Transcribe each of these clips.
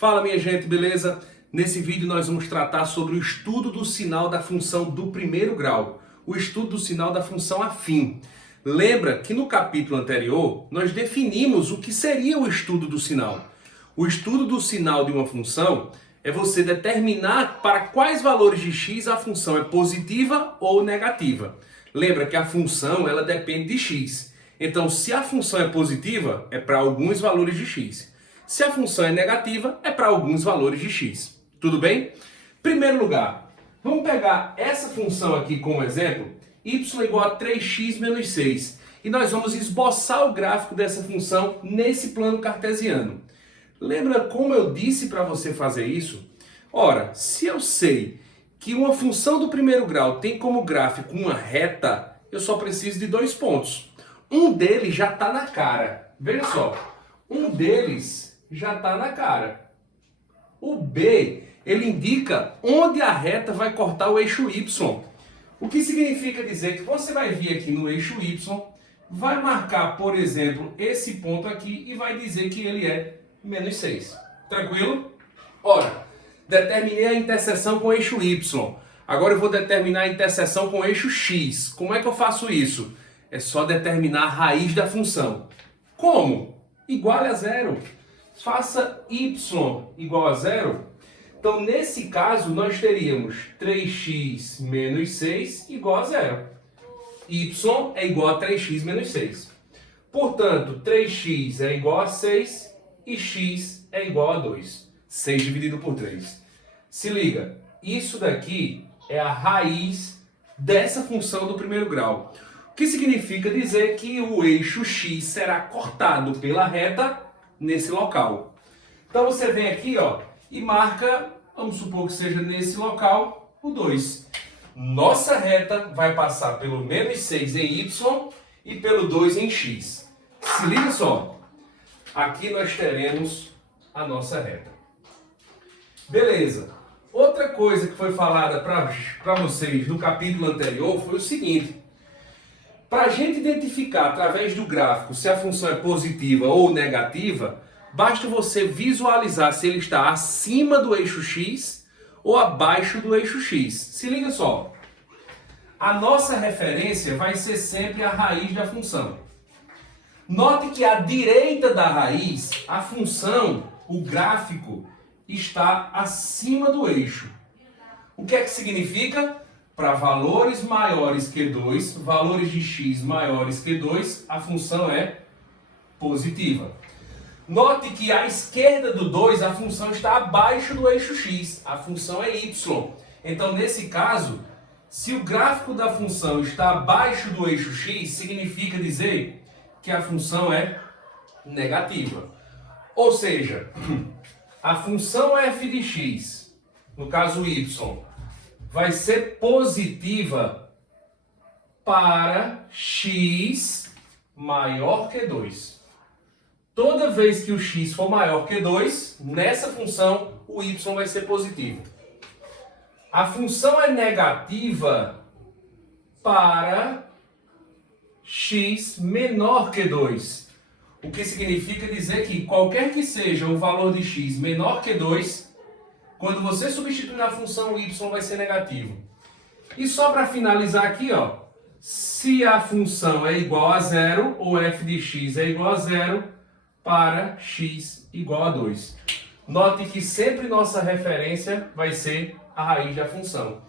Fala minha gente, beleza? Nesse vídeo nós vamos tratar sobre o estudo do sinal da função do primeiro grau, o estudo do sinal da função afim. Lembra que no capítulo anterior nós definimos o que seria o estudo do sinal. O estudo do sinal de uma função é você determinar para quais valores de x a função é positiva ou negativa. Lembra que a função ela depende de x. Então, se a função é positiva, é para alguns valores de x. Se a função é negativa, é para alguns valores de x. Tudo bem? Primeiro lugar, vamos pegar essa função aqui como exemplo, y igual a 3x menos 6. E nós vamos esboçar o gráfico dessa função nesse plano cartesiano. Lembra como eu disse para você fazer isso? Ora, se eu sei que uma função do primeiro grau tem como gráfico uma reta, eu só preciso de dois pontos. Um deles já está na cara. Veja só, um deles já está na cara. O B, ele indica onde a reta vai cortar o eixo Y. O que significa dizer que você vai vir aqui no eixo Y, vai marcar, por exemplo, esse ponto aqui e vai dizer que ele é menos 6. Tranquilo? Ora, determinei a interseção com o eixo Y. Agora eu vou determinar a interseção com o eixo X. Como é que eu faço isso? É só determinar a raiz da função. Como? Igual a zero. Faça y igual a zero. Então, nesse caso, nós teríamos 3x menos 6 igual a zero. Y é igual a 3x menos 6. Portanto, 3x é igual a 6 e x é igual a 2. 6 dividido por 3. Se liga, isso daqui é a raiz dessa função do primeiro grau. O que significa dizer que o eixo x será cortado pela reta nesse local. Então você vem aqui, ó, e marca, vamos supor que seja nesse local, o 2. Nossa reta vai passar pelo menos 6 em y e pelo 2 em x. Se liga só, aqui nós teremos a nossa reta. Beleza. Outra coisa que foi falada para vocês no capítulo anterior foi o seguinte. Para a gente identificar através do gráfico se a função é positiva ou negativa, basta você visualizar se ele está acima do eixo x ou abaixo do eixo x. Se liga só, a nossa referência vai ser sempre a raiz da função. Note que à direita da raiz, a função, o gráfico, está acima do eixo. O que é que significa? Para valores maiores que 2, valores de x maiores que 2, a função é positiva. Note que à esquerda do 2, a função está abaixo do eixo x, a função é y. Então, nesse caso, se o gráfico da função está abaixo do eixo x, significa dizer que a função é negativa. Ou seja, a função f de x, no caso y, vai ser positiva para x maior que 2. Toda vez que o x for maior que 2, nessa função o y vai ser positivo. A função é negativa para x menor que 2. O que significa dizer que qualquer que seja o valor de x menor que 2, quando você substituir na função y vai ser negativo. E só para finalizar aqui, ó, se a função é igual a zero, ou f de x é igual a zero, para x igual a 2. Note que sempre nossa referência vai ser a raiz da função.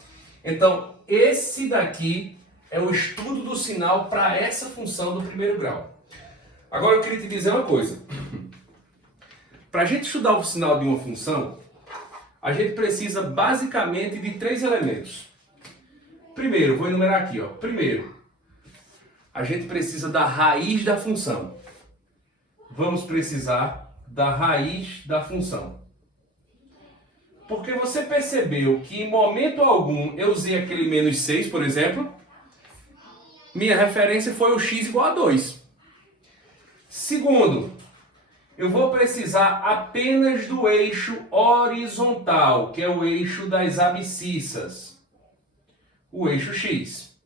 Então, esse daqui é o estudo do sinal para essa função do primeiro grau. Agora eu queria te dizer uma coisa. Para a gente estudar o sinal de uma função, a gente precisa basicamente de 3 elementos. Primeiro, vou enumerar aqui, ó. Primeiro, a gente precisa da raiz da função. Vamos precisar da raiz da função. Porque você percebeu que em momento algum eu usei aquele menos 6, por exemplo. Minha referência foi o x igual a 2. Segundo, eu vou precisar apenas do eixo horizontal, que é o eixo das abscissas, o eixo x.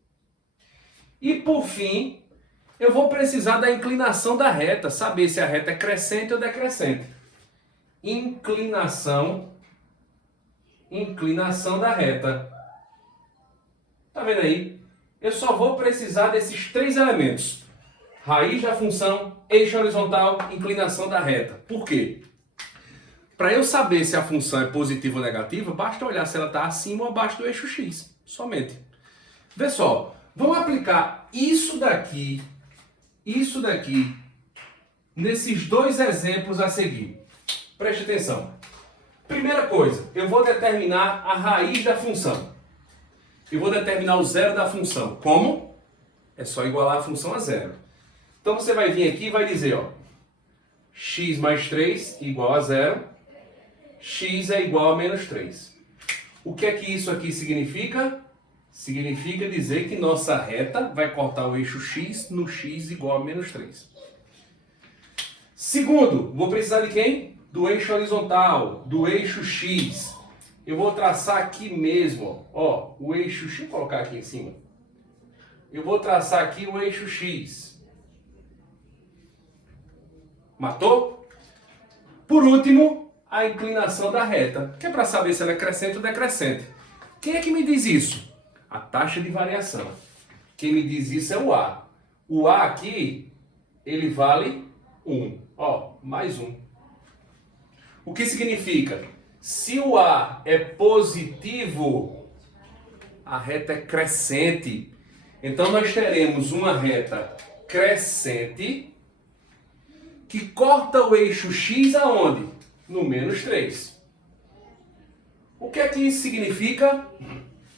E por fim, eu vou precisar da inclinação da reta, saber se a reta é crescente ou decrescente. inclinação da reta. Tá vendo aí? Eu só vou precisar desses três elementos. Raiz da função, eixo horizontal, inclinação da reta. Por quê? Para eu saber se a função é positiva ou negativa, basta olhar se ela está acima ou abaixo do eixo x. Somente. Vê só, vamos aplicar isso daqui, nesses dois exemplos a seguir. Preste atenção. Primeira coisa, eu vou determinar a raiz da função. Eu vou determinar o zero da função. Como? É só igualar a função a zero. Então você vai vir aqui e vai dizer, ó, x mais 3 igual a zero, x é igual a menos 3. O que é que isso aqui significa? Significa dizer que nossa reta vai cortar o eixo x no x igual a menos 3. Segundo, vou precisar de quem? Do eixo horizontal, do eixo x. Eu vou traçar aqui mesmo, ó, o eixo x, deixa eu colocar aqui em cima. Eu vou traçar aqui o eixo x. Matou? Por último, a inclinação da reta, que é para saber se ela é crescente ou decrescente. Quem é que me diz isso? A taxa de variação. Quem me diz isso é o A. O A aqui, ele vale 1. Ó, mais 1. O que significa? Se o A é positivo, a reta é crescente. Então nós teremos uma reta crescente que corta o eixo x aonde? No menos 3. O que é que isso significa?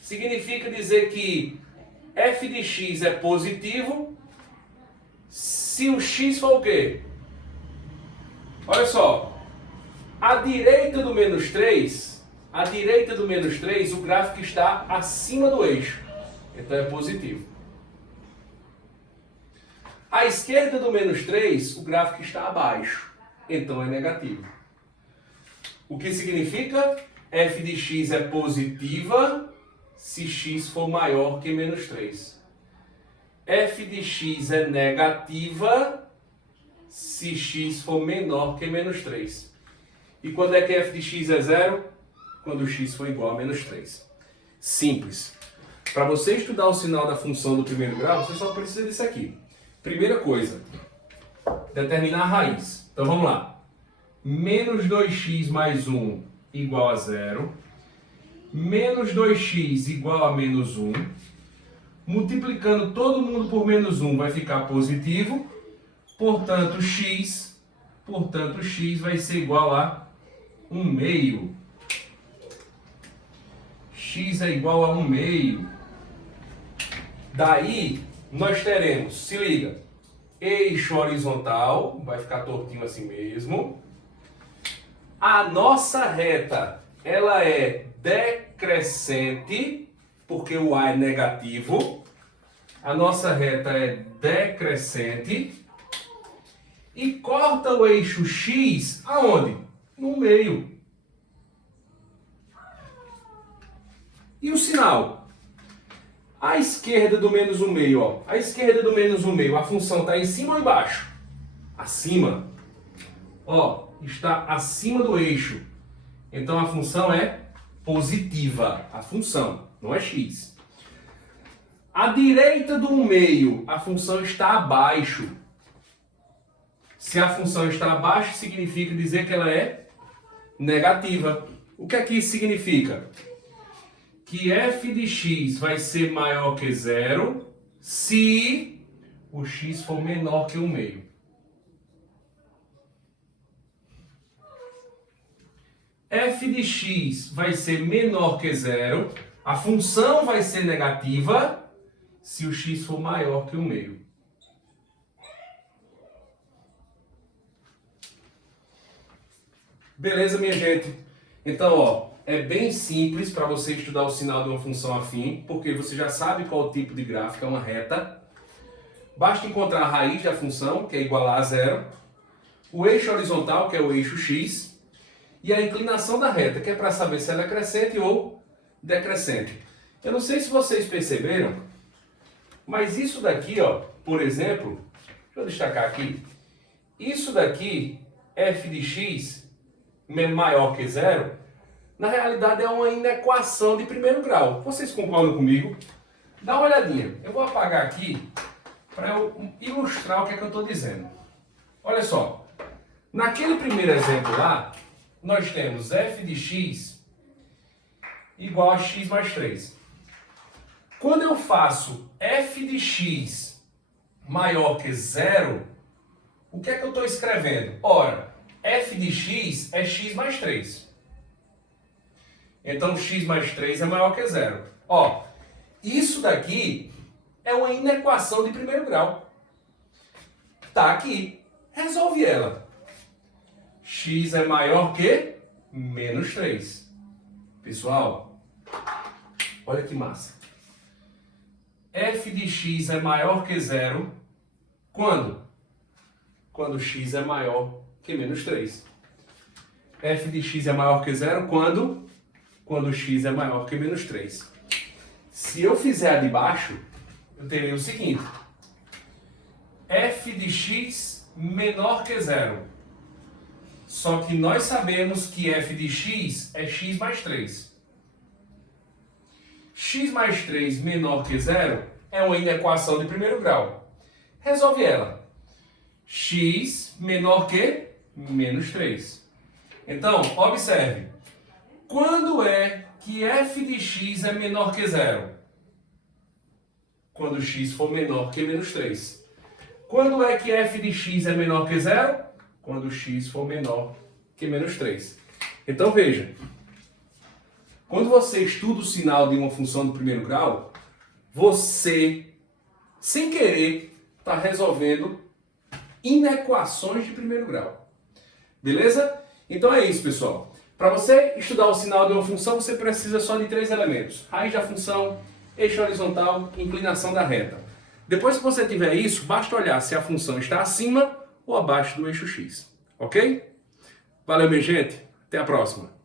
Significa dizer que f de x é positivo se o x for o quê? Olha só. À direita do menos 3, o gráfico está acima do eixo. Então é positivo. À esquerda do menos 3, o gráfico está abaixo. Então é negativo. O que significa? F de x é positiva se x for maior que menos 3. F de x é negativa se x for menor que menos 3. E quando é que f de x é zero? Quando o x for igual a menos 3. Simples. Para você estudar o sinal da função do primeiro grau, você só precisa disso aqui. Primeira coisa, determinar a raiz. Então vamos lá. Menos 2x mais 1 igual a zero. Menos 2x igual a menos 1. Multiplicando todo mundo por menos 1 vai ficar positivo. Portanto, x vai ser igual a 1 meio. X é igual a 1 meio. Daí, nós teremos, se liga, eixo horizontal, vai ficar tortinho assim mesmo. A nossa reta, ela é decrescente, porque o A é negativo. A nossa reta é decrescente. E corta o eixo X aonde? No meio. E o sinal? À esquerda do menos 1 meio, ó. À esquerda do menos 1 meio, a função está em cima ou embaixo? Acima. Ó, está acima do eixo. Então a função é positiva. A função, não é x. À direita do 1 meio, a função está abaixo. Se a função está abaixo, significa dizer que ela é negativa. O que é que isso significa? Que f de x vai ser maior que zero se o x for menor que 1 meio. F de x vai ser menor que zero, a função vai ser negativa se o x for maior que 1 meio. Beleza, minha gente? Então, ó, é bem simples para você estudar o sinal de uma função afim, porque você já sabe qual o tipo de gráfico, é uma reta. Basta encontrar a raiz da função, que é igual a zero, o eixo horizontal, que é o eixo x, e a inclinação da reta, que é para saber se ela é crescente ou decrescente. Eu não sei se vocês perceberam, mas isso daqui, ó, por exemplo, deixa eu destacar aqui, isso daqui, f de x, maior que zero, na realidade é uma inequação de primeiro grau. Vocês concordam comigo? Dá uma olhadinha. Eu vou apagar aqui para eu ilustrar o que é que eu estou dizendo. Olha só. Naquele primeiro exemplo lá, nós temos f de x igual a x mais 3. Quando eu faço f de x maior que zero, o que é que eu estou escrevendo? Ora, f de x é x mais 3. Então, x mais 3 é maior que zero. Ó, isso daqui é uma inequação de primeiro grau. Tá aqui. Resolve ela. X é maior que menos 3. Pessoal, olha que massa. F de x é maior que zero. Quando? Quando x é maior que menos 3. F de x é maior que zero quando? Quando x é maior que menos 3. Se eu fizer a de baixo, eu terei o seguinte. F de x menor que zero. Só que nós sabemos que f de x é x mais 3. X mais 3 menor que zero é uma inequação de primeiro grau. Resolve ela. X menor que menos 3. Então, observe. Quando é que f de x é menor que zero? Quando x for menor que menos 3. Quando é que f de x é menor que zero? Quando x for menor que menos 3. Então veja, quando você estuda o sinal de uma função do primeiro grau, você, sem querer, está resolvendo inequações de primeiro grau. Beleza? Então é isso, pessoal. Para você estudar o sinal de uma função, você precisa só de 3 elementos. Raiz da função, eixo horizontal e inclinação da reta. Depois que você tiver isso, basta olhar se a função está acima ou abaixo do eixo x. Ok? Valeu, minha gente. Até a próxima.